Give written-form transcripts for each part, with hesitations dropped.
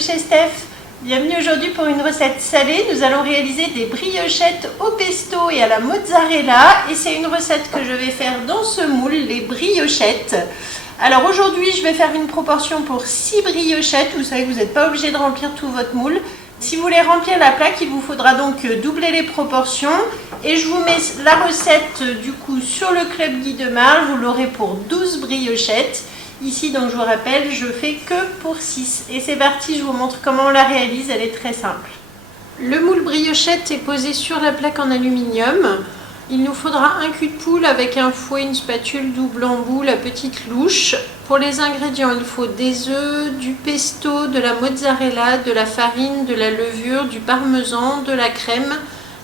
Salut, c'est Steph. Bienvenue aujourd'hui pour une recette salée. Nous allons réaliser des briochettes au pesto et à la mozzarella. Et c'est une recette que je vais faire dans ce moule, les briochettes. Alors aujourd'hui, je vais faire une proportion pour 6 briochettes. Vous savez que vous n'êtes pas obligé de remplir tout votre moule. Si vous voulez remplir la plaque, il vous faudra donc doubler les proportions. Et je vous mets la recette du coup sur le Club Guy de Marle. Vous l'aurez pour 12 briochettes. Ici, donc je vous rappelle, je fais que pour 6. Et c'est parti, je vous montre comment on la réalise, elle est très simple. Le moule briochette est posé sur la plaque en aluminium. Il nous faudra un cul de poule avec un fouet, une spatule, double embout, la petite louche. Pour les ingrédients, il faut des œufs, du pesto, de la mozzarella, de la farine, de la levure, du parmesan, de la crème,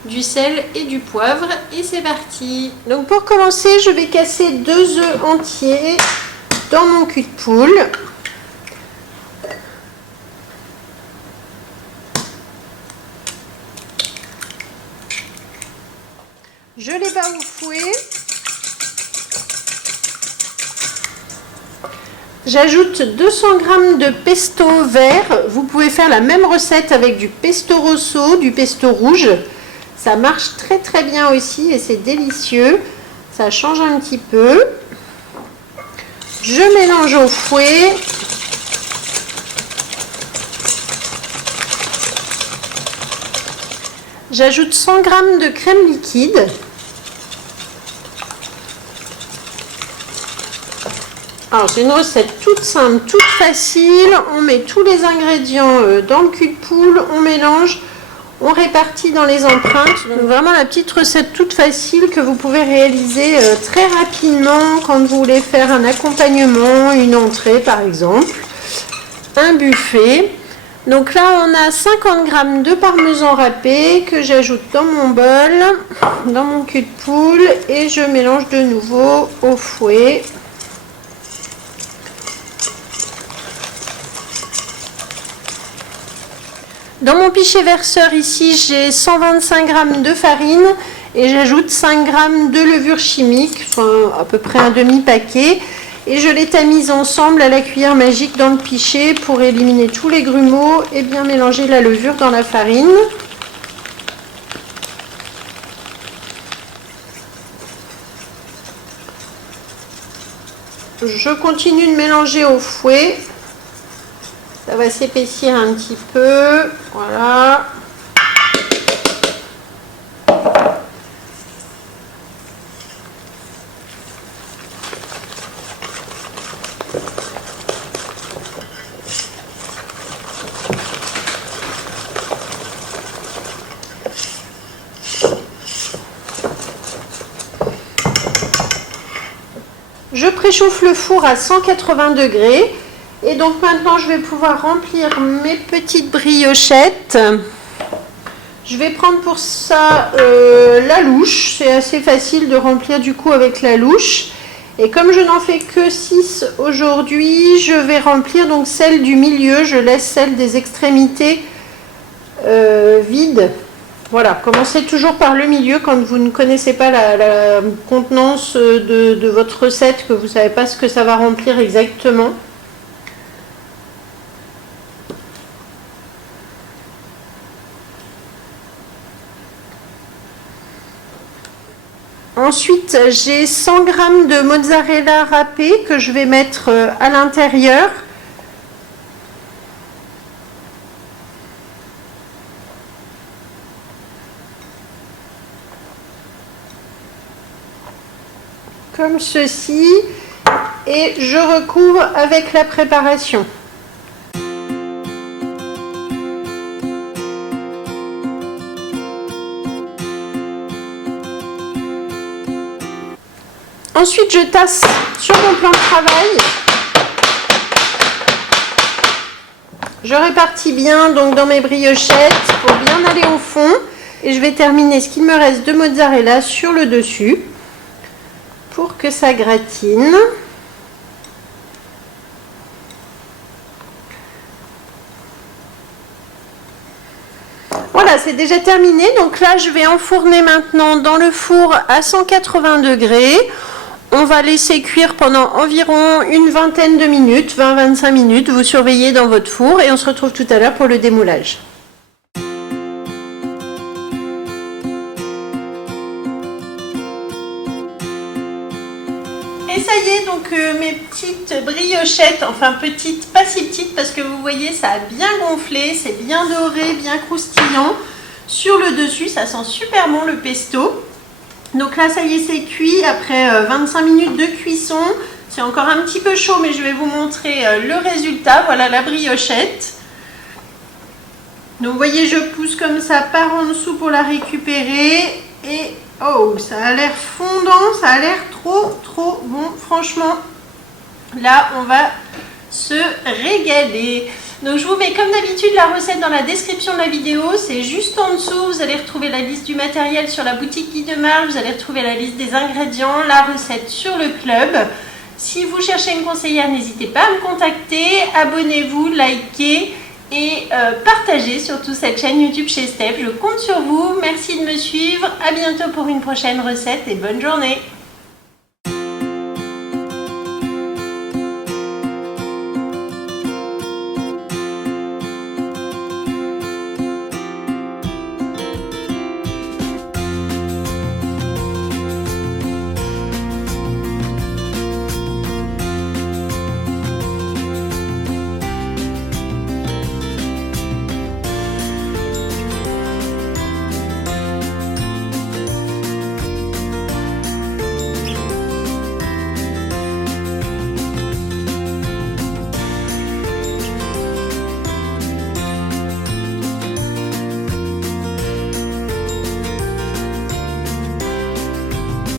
du sel et du poivre. Et c'est parti. Donc pour commencer, je vais casser 2 œufs entiers dans mon cul de poule. Je les bats au fouet. J'ajoute 200 g de pesto vert. Vous pouvez faire la même recette avec du pesto rosso, du pesto rouge. Ça marche très très bien aussi et c'est délicieux. Ça change un petit peu. Je mélange au fouet. J'ajoute 100 g de crème liquide. Alors c'est une recette toute simple, toute facile. On met tous les ingrédients dans le cul de poule, on mélange, on répartit dans les empreintes. Donc vraiment la petite recette toute facile que vous pouvez réaliser très rapidement quand vous voulez faire un accompagnement, une entrée par exemple, un buffet. Donc là on a 50 g de parmesan râpé que j'ajoute dans mon bol, dans mon cul de poule et je mélange de nouveau au fouet. Dans mon pichet verseur ici, j'ai 125 g de farine et j'ajoute 5 g de levure chimique, enfin à peu près un demi-paquet. Et je les tamise ensemble à la cuillère magique dans le pichet pour éliminer tous les grumeaux et bien mélanger la levure dans la farine. Je continue de mélanger au fouet. Ça va s'épaissir un petit peu, voilà. Je préchauffe le four à 180 degrés. Et donc maintenant je vais pouvoir remplir mes petites briochettes. Je vais prendre pour ça la louche. C'est assez facile de remplir du coup avec la louche. Et comme je n'en fais que 6 aujourd'hui, je vais remplir donc celle du milieu. Je laisse celle des extrémités vide. Voilà, commencez toujours par le milieu quand vous ne connaissez pas la contenance de votre recette, que vous ne savez pas ce que ça va remplir exactement. Ensuite, j'ai 100 g de mozzarella râpé que je vais mettre à l'intérieur. Comme ceci. Et je recouvre avec la préparation. Ensuite, je tasse sur mon plan de travail. Je répartis bien donc dans mes briochettes pour bien aller au fond. Et je vais terminer ce qu'il me reste de mozzarella sur le dessus pour que ça gratine. Voilà, c'est déjà terminé. Donc là, je vais enfourner maintenant dans le four à 180 degrés. On va laisser cuire pendant environ une vingtaine de minutes, 20-25 minutes. Vous surveillez dans votre four et on se retrouve tout à l'heure pour le démoulage. Et ça y est, donc mes petites briochettes, enfin petites, pas si petites parce que vous voyez ça a bien gonflé, c'est bien doré, bien croustillant. Sur le dessus, ça sent super bon le pesto. Donc là ça y est, c'est cuit après 25 minutes de cuisson. C'est encore un petit peu chaud mais je vais vous montrer le résultat. Voilà la briochette. Donc vous voyez, je pousse comme ça par en dessous pour la récupérer et oh, ça a l'air fondant, ça a l'air trop bon. Franchement, là, on va se régaler. Donc, je vous mets comme d'habitude la recette dans la description de la vidéo. C'est juste en dessous. Vous allez retrouver la liste du matériel sur la boutique Guy de Marle. Vous allez retrouver la liste des ingrédients, la recette sur le club. Si vous cherchez une conseillère, n'hésitez pas à me contacter. Abonnez-vous, likez et partagez surtout cette chaîne YouTube chez Steph. Je compte sur vous. Merci de me suivre. À bientôt pour une prochaine recette et bonne journée.